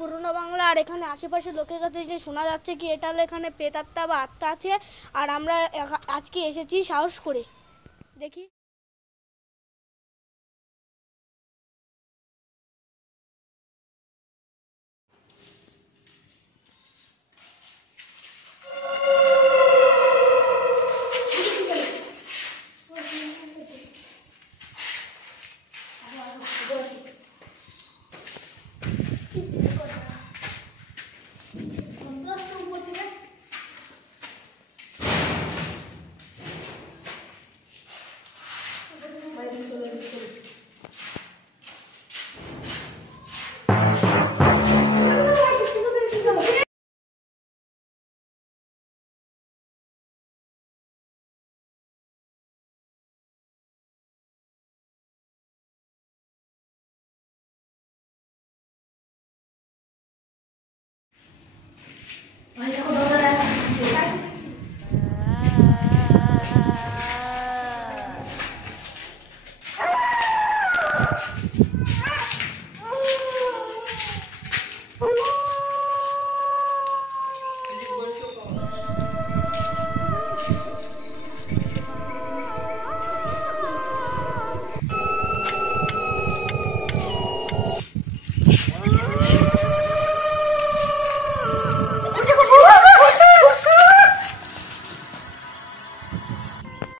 পুরনো বাংলা, আর এখানে আশেপাশে লোকের কাছে যে শোনা যাচ্ছে কি এটা হলো এখানে প্রেতাত্মা বা আত্মা আছে। আর আমরা আজকে এসেছি সাহস করে, দেখি।